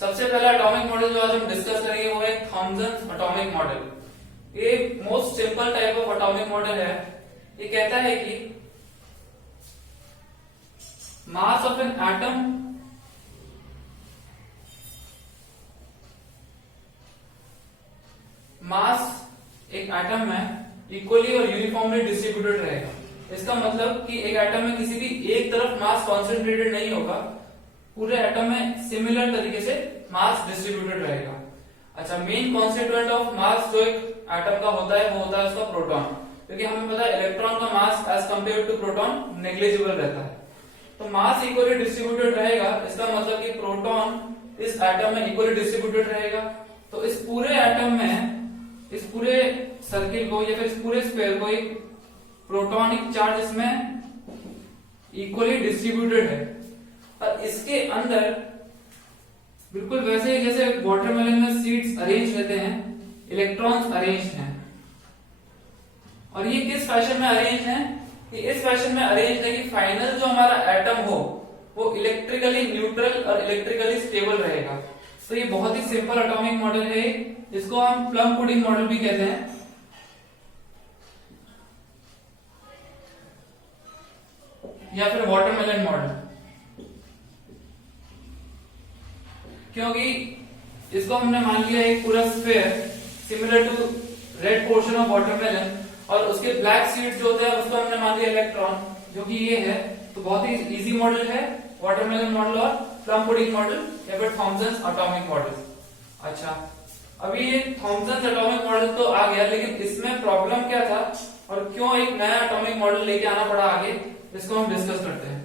सबसे पहला atomic model जो आज हम डिस्कस करेंगे वो है थॉमसन एटॉमिक मॉडल। ये most simple type of atomic model है। ये कहता है कि मास ऑफ एन एटम मास एक एटम में इक्वली और यूनिफॉर्मली डिस्ट्रीब्यूटेड रहेगा। इसका मतलब कि एक एटम में किसी भी एक तरफ मास कॉन्सेंट्रेटेड नहीं होगा, पूरे एटम में सिमिलर तरीके से मास डिस्ट्रीब्यूटेड रहेगा। अच्छा, मेन कॉन्स्टिट्यूएंट ऑफ मास जो एक एटम का होता है वो होता है उसका प्रोटॉन, क्योंकि हमें पता है इलेक्ट्रॉन का mass as compare to proton negligible रहता है। तो मास इक्वली डिस्ट्रीब्यूटेड रहेगा, इसका मतलब कि प्रोटॉन इस एटम में इक्वली डिस्ट्रीब्यूटेड रहेगा। तो इस पूरे एटम में, इस पूरे सर्किल को या फिर इस पूरे स्फीयर को एक प्रोटॉनिक चार्ज इसमें इक्वली डिस्ट्रीब्यूटेड है। और इसके अंदर बिल्कुल वैसे ही जैसे वाटरमेलन में सीड्स अरेंज रहते हैं, इलेक्ट्रॉन्स अरेंज हैं। और ये किस फैशन में अरेंज हैं? कि इस फैशन में अरेंज है कि फाइनल जो हमारा एटम हो वो इलेक्ट्रिकली न्यूट्रल और इलेक्ट्रिकली स्टेबल रहेगा। तो ये बहुत ही सिंपल एटॉमिक मॉडल है, इसको हम प्लम पुडिंग मॉडल भी कहते हैं। या फिर वाटरमेलन मॉडल, क्योंकि इसको हमने मान लिया एक पूरा sphere similar to red portion of watermelon, और उसके ब्लैक सीड्स जो होते हैं उसको हमने मान लिया इलेक्ट्रॉन, जो कि ये है। तो बहुत ही इजी मॉडल है वाटरमेलन मॉडल और प्लम पुडिंग मॉडल या फिर थॉमसन एटॉमिक मॉडल। अच्छा, अभी ये थॉमसन एटॉमिक मॉडल तो आ गया, लेकिन इसमें प्रॉब्लम क्या था और क्यों एक नया एटॉमिक मॉडल लेके आना पड़ा आगे, इसको हम डिस्कस करते हैं।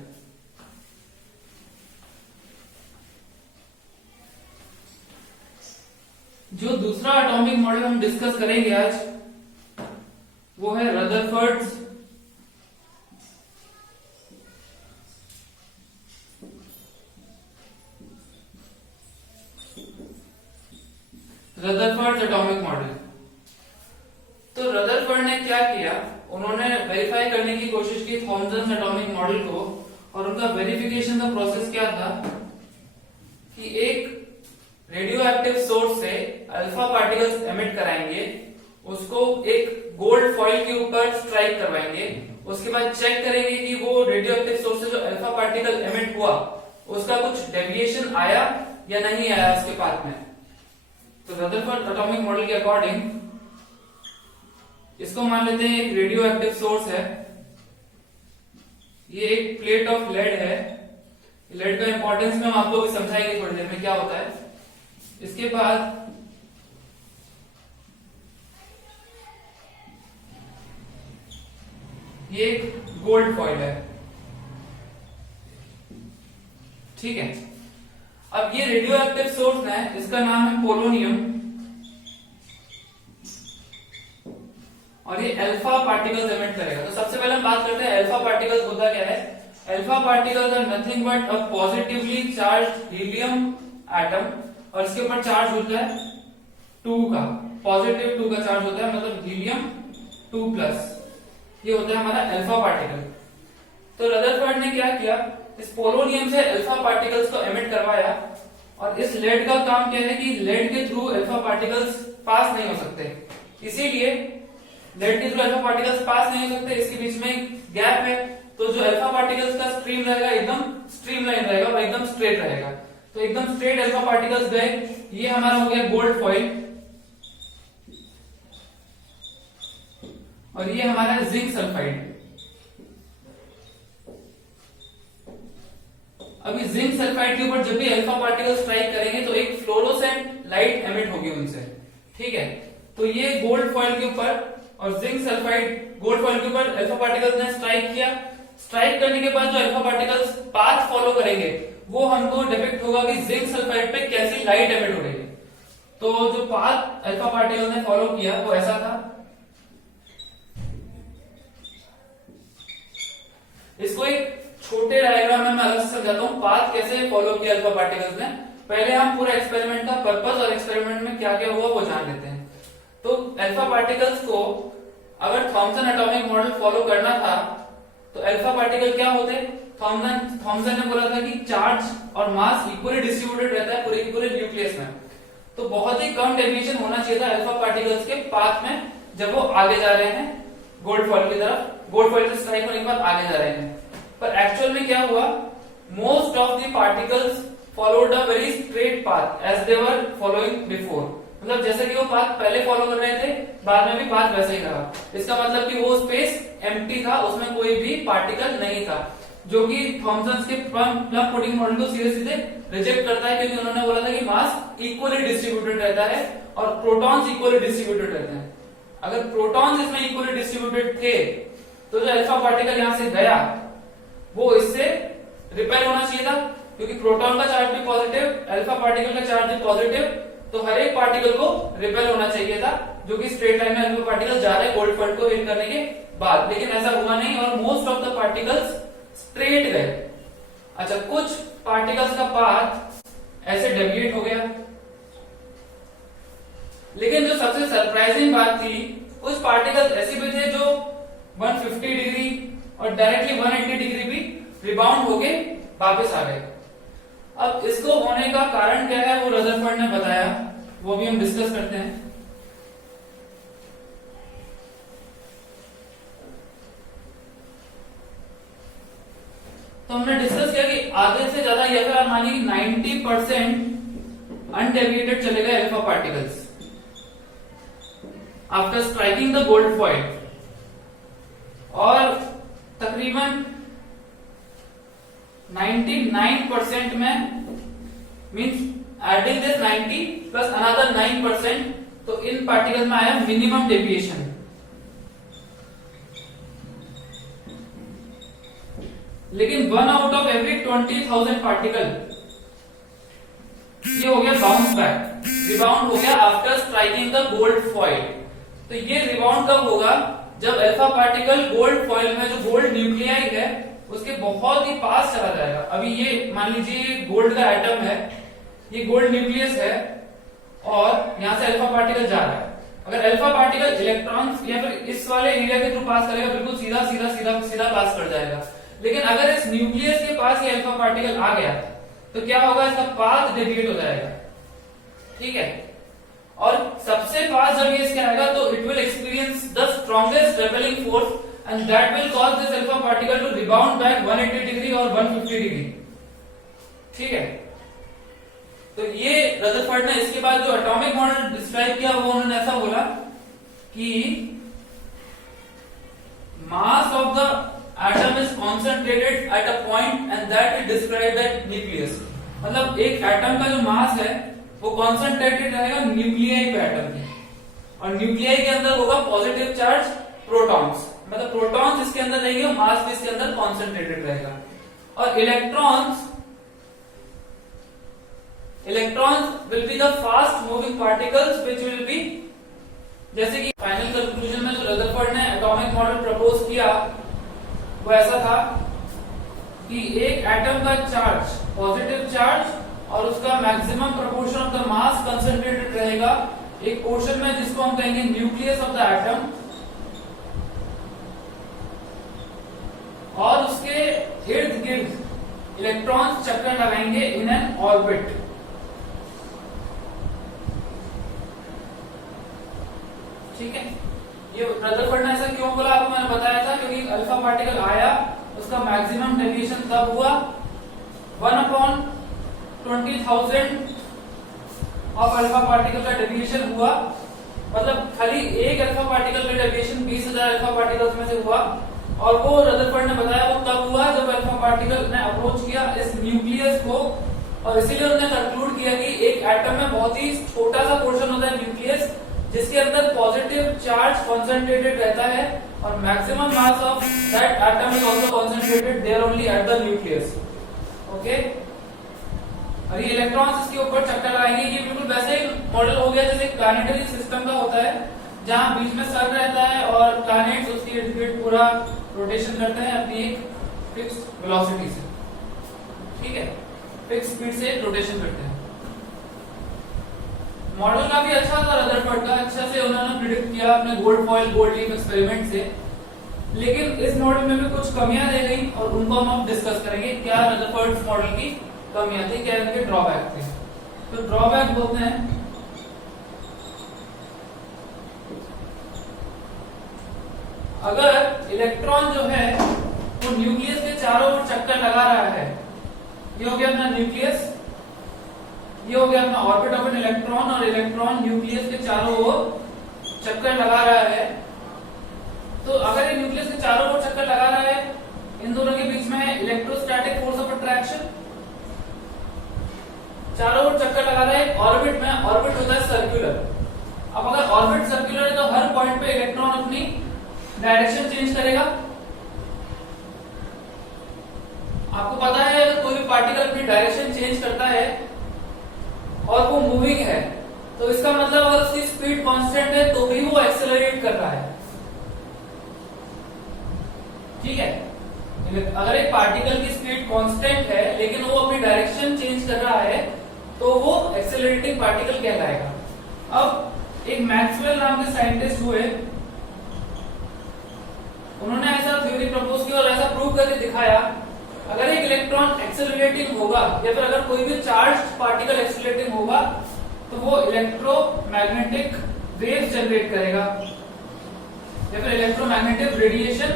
जो दूसरा एटॉमिक मॉडल हम डिस्कस करेंगे आज वो है रदरफोर्ड्स एटॉमिक मॉडल। तो रदरफोर्ड ने क्या किया, उन्होंने वेरीफाई करने की कोशिश की थॉमसन एटॉमिक मॉडल को, और उनका वेरिफिकेशन का प्रोसेस क्या था कि एक रेडियो एक्टिव सोर्स से अल्फा पार्टिकल्स एमिट कराएंगे, उसको एक गोल्ड फॉइल के ऊपर स्ट्राइक करवाएंगे, उसके बाद चेक करेंगे कि वो रेडियो एक्टिव सोर्स से जो अल्फा पार्टिकल एमिट हुआ उसका कुछ डेविएशन आया या नहीं आया उसके पाथ में। तो रदरफोर्ड एटॉमिक मॉडल के अकॉर्डिंग इसको मान लेते हैं एक रेडियो एक्टिव सोर्स है, ये एक प्लेट ऑफ लेड है। लेड का इंपॉर्टेंस में हम आपको भी समझाएंगे थोड़ी देर में क्या होता है। इसके बाद ये एक गोल्ड फॉइल है, ठीक है। अब ये रेडियो एक्टिव सोर्स है, इसका नाम है पोलोनियम, और ये अल्फा पार्टिकल्स एमिट करेगा। तो सबसे पहले हम बात करते हैं अल्फा पार्टिकल्स होता क्या है। Alpha particles are nothing but a positively charge helium atom, और इसके ऊपर चार्ज होता है 2 का, पॉजिटिव 2 का चार्ज होता है, मतलब हीलियम 2+। ये होता है हमारा अल्फा पार्टिकल। तो रदरफोर्ड ने क्या किया, इस पोलोनियम से अल्फा पार्टिकल्स को एमिट करवाया, और इस लेड का काम क्या है कि लेड के थ्रू अल्फा पार्टिकल्स पास नहीं हो सकते, इसीलिए लेड के थ्रू अल्फा पार्टिकल्स पास नहीं हो सकते, इसके बीच में गैप है। तो जो अल्फा पार्टिकल्स का स्ट्रीम रहेगा एकदम स्ट्रीमलाइन रहेगा और एकदम स्ट्रेट रहेगा। तो एकदम स्ट्रेट अल्फा पार्टिकल्स गए, ये हमारा हो गया गोल्ड फॉइल, और ये हमारा जिंक सल्फाइड। अभी जिंक सल्फाइड के ऊपर जब भी अल्फा पार्टिकल स्ट्राइक करेंगे तो एक फ्लोरोसेंट लाइट एमिट होगी उनसे, ठीक है। तो ये गोल्ड फॉइल के ऊपर और जिंक सल्फाइड गोल्ड फॉइल के ऊपर अल्फा पार्टिकल्स ने स्ट्राइक किया। स्ट्राइक करने के बाद जो अल्फा पार्टिकल्स पाथ फॉलो करेंगे वो हमको डिपिक्ट होगा कि जिंक सल्फाइड पे कैसी लाइट एमिट हो रही है। तो जो पाथ अल्फा पार्टिकल ने फॉलो किया वो ऐसा था। इसको एक छोटे डायग्राम में मैं अलग से समझाता हूँ पाथ कैसे फॉलो किया अल्फा पार्टिकल्स ने। पहले हम पूरा एक्सपेरिमेंट का पर्पस और एक्सपेरिमेंट में क्या क्या हुआ वो जान लेते हैं। तो अल्फा पार्टिकल्स को अगर थॉमसन एटॉमिक मॉडल फॉलो करना था तो अल्फा पार्टिकल क्या होते हैं? थॉमसन ने बोला था कि चार्ज और मास इक्वली डिस्ट्रीब्यूटेड रहता है पूरे पूरे न्यूक्लियस में। तो बहुत ही कम डेविएशन होना चाहिए था अल्फा पार्टिकल्स के पाथ में जब वो आगे जा रहे हैं गोल्ड फॉइल की तरफ, गोल्ड फॉइल से स्ट्राइक होने के बाद आगे जा रहे हैं। पर एक्चुअल में क्या हुआ, most of the particles followed a very straight path as they were following before. मतलब जैसे कि वो पाथ पहले फॉलो कर रहे थे, बाद में भी पाथ वैसा ही रहा। इसका मतलब कि वो स्पेस एम्प्टी था, उसमें कोई भी पार्टिकल नहीं था, जो कि थॉमसन के प्लम पुडिंग मॉडल को सीधे सीधे रिजेक्ट करता है, क्योंकि उन्होंने बोला था कि मास इक्वली डिस्ट्रीब्यूटेड रहता है और प्रोटॉन्स इक्वली डिस्ट्रीब्यूटेड रहते हैं। अगर प्रोटॉन्स इसमें इक्वली डिस्ट्रीब्यूटेड थे तो जो अल्फा पार्टिकल यहां से गया वो इससे रिपेल होना चाहिए था, क्योंकि प्रोटॉन का चार्ज भी पॉजिटिव, अल्फा पार्टिकल का चार्ज भी पॉजिटिव, तो हर एक पार्टिकल को रिपेल होना चाहिए था, जो कि स्ट्रेट लाइन में अल्फा पार्टिकल जा रहे गोल्ड फॉइल को हिट करने के बाद। लेकिन ऐसा हुआ नहीं और most of the particles straight गए। अच्छा, कुछ पार्टिकल्स का पाथ ऐसे डेविएट हो गया, लेकिन जो सबसे सरप्राइजिंग बात थी, कुछ पार्टिकल्स ऐसे भी थे जो 150 डिग्री और डायरेक्टली 180 डिग्री भी रिबाउंड होके वापस आ गए। अब इसको होने का कारण क्या है वो रदरफोर्ड ने बताया, वो भी हम डिस्कस करते हैं। तो हमने डिस्कस किया कि आधे से ज्यादा या फिर मानिए 90% अनडेविएटेड चले गए alpha particles after striking the gold foil, और तकरीबन 99% में means adding this 90 plus another 9%, तो इन पार्टिकल में आया मिनिमम डेविएशन। लेकिन 1 आउट ऑफ एवरी 20,000 पार्टिकल ये हो गया बाउंस बैक, रिबाउंड हो गया after striking the gold foil. तो ये रिबाउंड कब होगा, जब अल्फा पार्टिकल गोल्ड फॉइल में जो गोल्ड न्यूक्लियाई है उसके बहुत ही पास चला जाएगा। अभी ये मान लीजिए गोल्ड का एटम है, ये गोल्ड न्यूक्लियस है और यहां से अल्फा पार्टिकल जा रहा है। अगर अल्फा पार्टिकल इलेक्ट्रॉन्स या फिर इस वाले एरिया के थ्रू पास करेगा, बिल्कुल सीधा सीधा सीधा सीधा पास कर जाएगा। लेकिन अगर इस न्यूक्लियस के पास ये अल्फा पार्टिकल आ गया तो क्या होगा, इसका पाथ डेविएट हो जाएगा। ठीक है, और सबसे पास जब ये इसके आएगा तो it will experience the strongest rappelling force and that will cause this alpha particle to rebound back 180 degree और 150 डिग्री। ठीक है, तो ये रदरफोर्ड ने इसके बाद जो एटॉमिक मॉडल डिस्क्राइब किया वो उन्होंने ऐसा बोला कि mass of the atom is concentrated at a point and that will describe that nucleus। मतलब एक एटम का जो मास है वो कॉन्सेंट्रेटेड रहेगा न्यूक्लियाई पे एटम के, और न्यूक्लियाई के अंदर होगा पॉजिटिव चार्ज प्रोटॉन्स, मतलब प्रोटॉन्स इसके अंदर रहेंगे और मास भी इसके अंदर कॉन्सेंट्रेटेड रहेगा। और electrons will be the fast moving particles which will be, जैसे कि फाइनल कंक्लूजन में जो रदरफोर्ड ने एटॉमिक मॉडल प्रपोज किया वो ऐसा था कि एक एटम का चार्ज पॉजिटिव चार्ज और उसका maximum proportion of the mass concentrated रहेगा एक पोर्शन में जिसको हम कहेंगे न्यूक्लियस ऑफ द एटम, और उसके इर्द गिर्द इलेक्ट्रॉन्स चक्कर लगाएंगे इन एन ऑर्बिट। ठीक है, ये रदरफोर्ड ने ऐसा क्यों बोला आपको मैंने बताया था, क्योंकि अल्फा पार्टिकल आया उसका मैक्सिमम डेविएशन तब हुआ 1/20,000 ऑफ अल्फा पार्टिकल का डेविएशन हुआ, मतलब खाली एक अल्फा पार्टिकल का डेविएशन 20,000 अल्फा पार्टिकल्स में से हुआ। और वो रदरफोर्ड ने बताया वो तब हुआ जब अल्फा पार्टिकल ने अप्रोच किया इस न्यूक्लियस को, और इसीलिए उन्होंने कंक्लूड किया कि एक एटम में बहुत ही छोटा सा पोर्शन होता है न्यूक्लियस जिसके अंदर पॉजिटिव चार्ज कॉन्सेंट्रेटेड रहता है और maximum mass of that atom is also concentrated there only at the nucleus. Okay, और ये इलेक्ट्रॉन्स इसके ऊपर चक्कर लगाएंगे। ये बिल्कुल वैसे ही मॉडल हो गया जैसे प्लैनेटरी सिस्टम का होता है, जहां बीच में सन रहता है और प्लैनेट्स उसके इर्द गिर्द पूरा रोटेशन करते हैं अपनी एक फिक्स वेलोसिटी से। ठीक है, फिक्स स्पीड से रोटेशन करते हैं। मॉडल काफी अच्छा था रदरफोर्ड का, अच्छा से उन्होंने प्रिडिक्ट किया अपने gold foil gold leaf experiment से लेकिन इस मॉडल में भी कुछ कमियां रह गई और उनको हम अब डिस्कस करेंगे। क्या रदरफोर्ड मॉडल की कमियां थी, क्या इनके ड्रॉबैक थे। तो ड्रॉबैक बोलते हैं अगर इलेक्ट्रॉन जो है वो न्यूक्लियस के चारों ओर चक्कर लगा रहा है, ये हो गया अपना न्यूक्लियस, ये हो गया अपना ऑर्बिट ऑफ एन इलेक्ट्रॉन, और इलेक्ट्रॉन न्यूक्लियस के चारों ओर चक्कर लगा रहा है। तो अगर ये न्यूक्लियस के चारों ओर चक्कर लगा रहा है, इन दोनों के बीच में है इलेक्ट्रोस्टैटिक फोर्स ऑफ अट्रैक्शन, चारों ओर चक्कर लगा रहा है। ऑर्बिट में, ऑर्बिट होता है सर्कुलर। अब अगर ऑर्बिट सर्कुलर है तो हर पॉइंट पे इलेक्ट्रॉन अपनी डायरेक्शन चेंज करेगा। आपको पता है अगर कोई भी पार्टिकल अपनी डायरेक्शन चेंज करता है और वो मूविंग है, तो इसका मतलब अगर उसकी स्पीड कांस्टेंट है तो भी वो एक्सेलरेट कर रहा है। ठीक है, अगर एक पार्टिकल की स्पीड कांस्टेंट है लेकिन वो अपनी डायरेक्शन चेंज कर रहा है तो वो एक्सेलरेटिंग पार्टिकल कहलाएगा। अब एक मैक्सवेल नाम के साइंटिस्ट हुए, उन्होंने ऐसा थ्योरी प्रपोज किया और ऐसा प्रूव करके दिखाया, अगर एक इलेक्ट्रॉन एक्सेलरेटिंग होगा या फिर अगर कोई भी चार्ज्ड पार्टिकल एक्सेलरेटिंग होगा तो वो इलेक्ट्रोमैग्नेटिक वेव जनरेट करेगा या फिर इलेक्ट्रोमैग्नेटिक रेडिएशन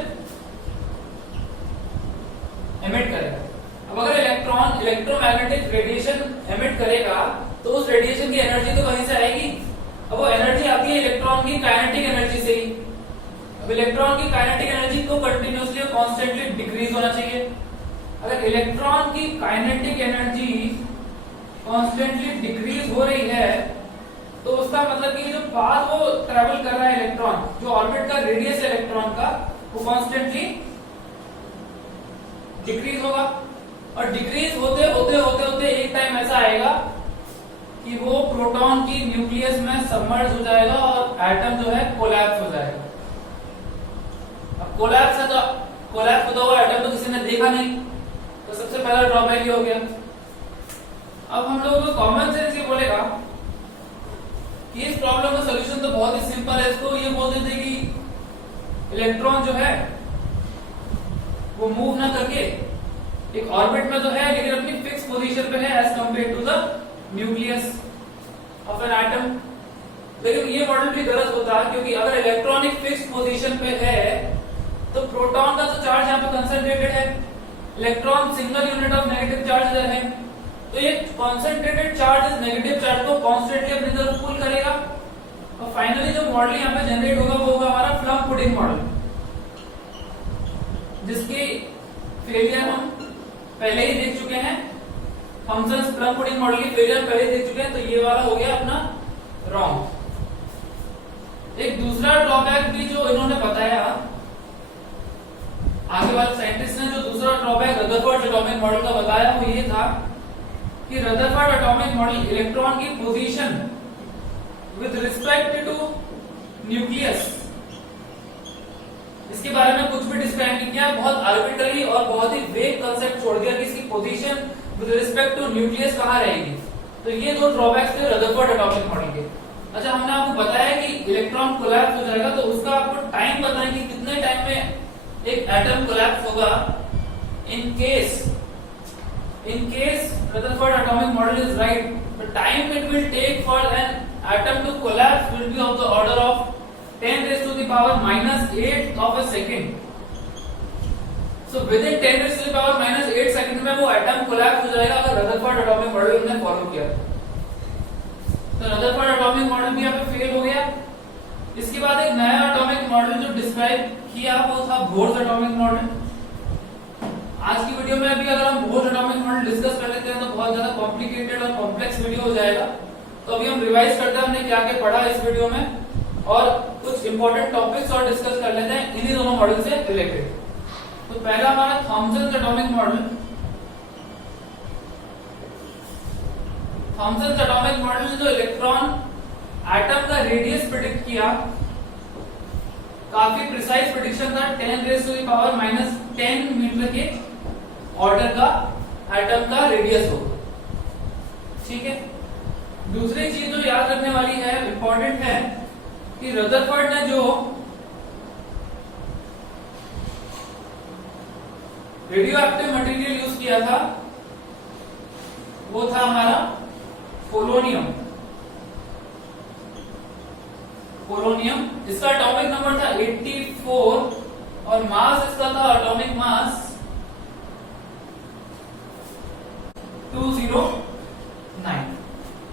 एमिट करेगा। अब अगर इलेक्ट्रॉन इलेक्ट्रोमैग्नेटिक रेडिएशन एमिट करेगा तो उस रेडिएशन की एनर्जी तो कहीं से आएगी। अब वो एनर्जी आती है इलेक्ट्रॉन की काइनेटिक एनर्जी से ही। अब इलेक्ट्रॉन की काइनेटिक एनर्जी को कंटिन्यूअसली और कॉन्स्टेंटली डिक्रीज होना चाहिए। अगर इलेक्ट्रॉन की काइनेटिक एनर्जी कॉन्स्टेंटली डिक्रीज हो रही है तो उसका मतलब कि जो पाथ वो ट्रेवल कर रहा है इलेक्ट्रॉन, जो ऑर्बिट का रेडियस है इलेक्ट्रॉन का, वो कॉन्स्टेंटली डिक्रीज होगा। और डिक्रीज होते होते होते होते एक टाइम ऐसा आएगा कि वो प्रोटॉन की न्यूक्लियस में सबमर्ज हो जाएगा और एटम जो है कोलैप्स हो जाएगा। अब कोलैप्स है तो कोलैप्स होता हुआ एटम तो किसी ने देखा नहीं, तो सबसे पहला ड्रॉबैक ये हो गया। अब हम लोगों को कॉमन सेंस ये बोलेगा कि इस प्रॉब्लम का सॉल्यूशन तो बहुत ही सिंपल है। इसको ये बोल देते कि इलेक्ट्रॉन जो है वो मूव ना करके एक ऑर्बिट में तो है लेकिन अपनी फिक्स पोजीशन पे है as compare to the nucleus of an atom. लेकिन ये मॉडल भी गलत होता है क्योंकि अगर इलेक्ट्रॉन एक फिक्स पोजीशन पे है तो प्रोटॉन का तो चार्ज यहाँ पे कंसंट्रेटेड है, electron single unit of negative charge इधर है, तो ये कॉन्सेंट्रेटेड चार्ज इस नेगेटिव चार्ज को कॉन्स्टेंटली अपनी तरफ पुल करेगा और फाइनली जो मॉडल यहाँ पे जनरेट होगा वो होगा हमारा प्लम पुडिंग मॉडल, जिसकी फेलियर हम पहले ही देख चुके हैं। फंक्शंस प्लम पुडिंग मॉडल की फेलियर पहले ही देख चुके हैं, तो ये वाला हो गया अपना रॉन्ग। एक दूसरा ड्रॉबैक भी जो इन्होंने बताया, आगे वाले साइंटिस्ट ने जो दूसरा ड्रॉबैक रदरफोर्ड एटॉमिक मॉडल का बताया वो ये था कि रदरफोर्ड एटॉमिक मॉडल इलेक्ट्रॉन की position with respect to nucleus, इसके बारे में कुछ भी डिस्क्राइब नहीं किया, बहुत आर्बिट्ररी और बहुत ही वेग कांसेप्ट छोड़ दिया कि इसकी position with respect to nucleus कहां रहेगी। तो ये दो ड्रॉबैक्स थे रदरफोर्ड एटॉमिक मॉडल के। अच्छा, हमने आपको बताया कि इलेक्ट्रॉन कोलैप्स हो जाएगा, तो उसका आपको टाइम बताएं कि कितने टाइम में एक एटम कोलैप्स होगा in case Rutherford atomic model is right, the time it will take for an atom to collapse will be of the order of 10 raised to the power -8 of a second. So within 10 raised to the power -8 second में वो atom collapse हो जाएगा अगर Rutherford atomic model हमने follow किया। तो Rutherford atomic model भी यहाँ पे फेल हो गया। इसके बाद एक नया एटॉमिक मॉडल जो डिस्क्राइब किया वो था बोर्स एटॉमिक मॉडल। आज की वीडियो में अभी अगर हम बोर्स एटॉमिक मॉडल डिस्कस कर लेते हैं तो बहुत ज्यादा कॉम्प्लिकेटेड और कॉम्प्लेक्स वीडियो हो जाएगा, तो अभी हम रिवाइज करते हैं हमने क्या क्या पढ़ा इस वीडियो में और कुछ इंपॉर्टेंट टॉपिक्स और डिस्कस कर लेते हैं इन्हीं दोनों मॉडल से रिलेटेड। तो पहला हमारा Thomson atomic model. Thomson atomic model ने जो इलेक्ट्रॉन एटम का रेडियस प्रेडिक्ट किया, काफी प्रिसाइज प्रेडिक्शन था, 10 raise to the power -10 metre के ऑर्डर का एटम का रेडियस होगा। ठीक है, दूसरी चीज जो याद रखने वाली है, इंपॉर्टेंट है कि रदरफोर्ड ने जो रेडियो एक्टिव मटेरियल यूज किया था वो था हमारा पोलोनियम। इसका एटॉमिक नंबर था 84 और मास इसका था एटॉमिक मास 209।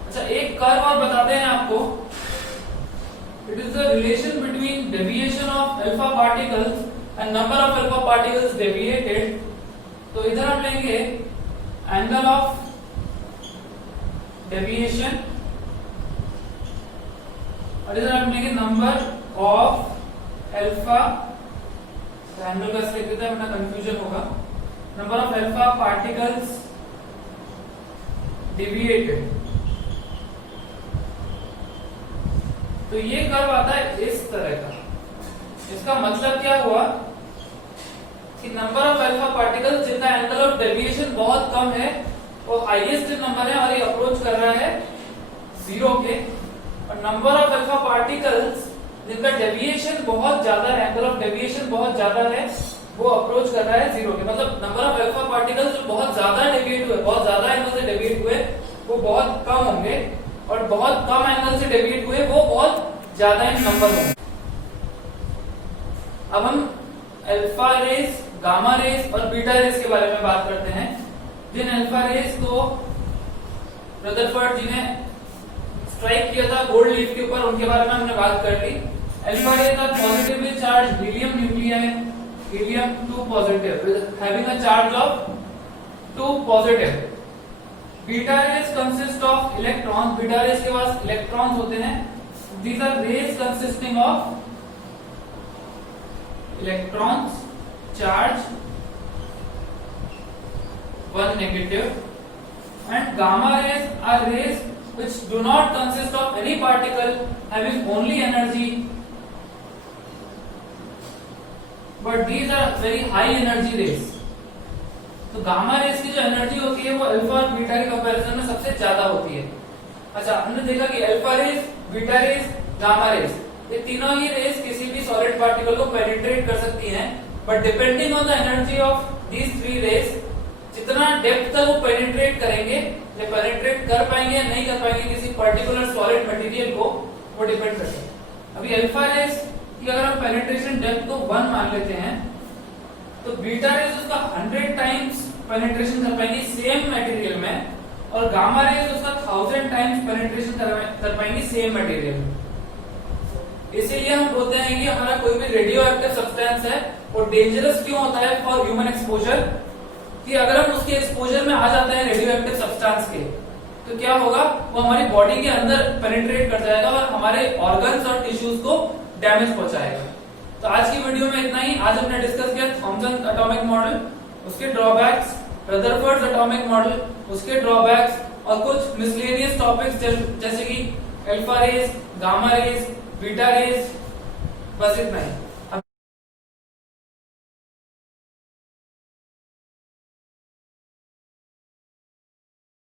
अच्छा, एक कर्व और बताते हैं आपको। It is the relation between deviation of alpha particles and number of alpha particles deviated. तो इधर हम लेंगे एंगल ऑफ डेविएशन और इधर हम लेंगे नंबर ऑफ अल्फा, एंगल का लिख देते हैं वरना कंफ्यूजन होगा, number of alpha particles deviated. तो ये कर्व आता है इस तरह का। इसका मतलब क्या हुआ कि नंबर ऑफ अल्फा पार्टिकल्स जिनका एंगल ऑफ डेविएशन बहुत कम है वो हाईएस्ट नंबर है और ये अप्रोच कर रहा है 0 के, और नंबर ऑफ अल्फा पार्टिकल्स जिनका डेविएशन बहुत ज्यादा है, एंगल ऑफ डेविएशन बहुत ज्यादा है, वो अप्रोच कर रहा है 0 के। मतलब नंबर ऑफ अल्फा पार्टिकल्स जो बहुत ज्यादा डेविएट हुए, बहुत ज्यादा एंगल से डेविएट हुए, वो बहुत कम होंगे, और बहुत कम एंगल से डेविएट हुए वो बहुत ज्यादा इन नंबर होंगे। अब हम अल्फा रेस, गामा रेस और बीटा रेस के बारे में बात करते हैं। जिन अल्फा रेस को रदरफोर्ड जी ने स्ट्राइक किया था गोल्ड लीफ के ऊपर, उनके बारे में हमने बात कर ली। Alpha rays are positively charge helium nuclei, helium 2 positive having a charge of 2 positive. Beta rays consist of electrons, beta rays के पास इलेक्ट्रॉन्स होते हैं। These are rays consisting of electrons charge 1 negative, and gamma rays are rays which do not consist of any particle having only energy, but these are very high energy rays. तो gamma rays की जो energy होती है वो alpha और beta के comparison में सबसे ज्यादा होती है। अच्छा, हमने देखा कि alpha rays, beta rays, gamma rays, ये तीनों ही रेस किसी भी सॉलिड पार्टिकल को पेनिट्रेट कर सकती हैं, but depending on the energy of these 3 rays, जितना डेप्थ तक वो पेनिट्रेट करेंगे या पेनिट्रेट कर पाएंगे या नहीं कर पाएंगे किसी पर्टिकुलर सॉलिड मटेरियल को, वो डिपेंड करता है। अभी अल्फा रेस की अगर हम पेनिट्रेशन डेप्थ को 1 मान लेते हैं, तो बीटा रेस उसका 100 टाइम्स पेनिट्रेशन कर पाएंगे सेम मटेरियल में, और गामा रेस उसका 1000 टाइम्स पेनिट्रेशन कर पाएंगे सेम मटेरियल में। इसीलिए हम बोलते हैं कि हमारा कोई भी रेडियो एक्टिव सब्सटेंस है वो डेंजरस क्यों होता है फॉर ह्यूमन एक्सपोजर, कि अगर हम उसके एक्सपोजर में आ जाते हैं रेडियो एक्टिव सब्सटेंस के, तो क्या होगा, वो हमारी बॉडी के अंदर पेनिट्रेट कर जाएगा और हमारे ऑर्गन्स और टिश्यूज को डैमेज पहुंचाएगा। तो आज की वीडियो में इतना ही। आज हमने डिस्कस किया थॉमसन एटॉमिक मॉडल, उसके ड्रॉबैक्स, रदरफोर्ड एटॉमिक मॉडल, उसके ड्रॉबैक्स, और कुछ मिसलेनियस टॉपिक्स जैसे कि alpha rays, gamma rays, beta rays. बस इतना ही।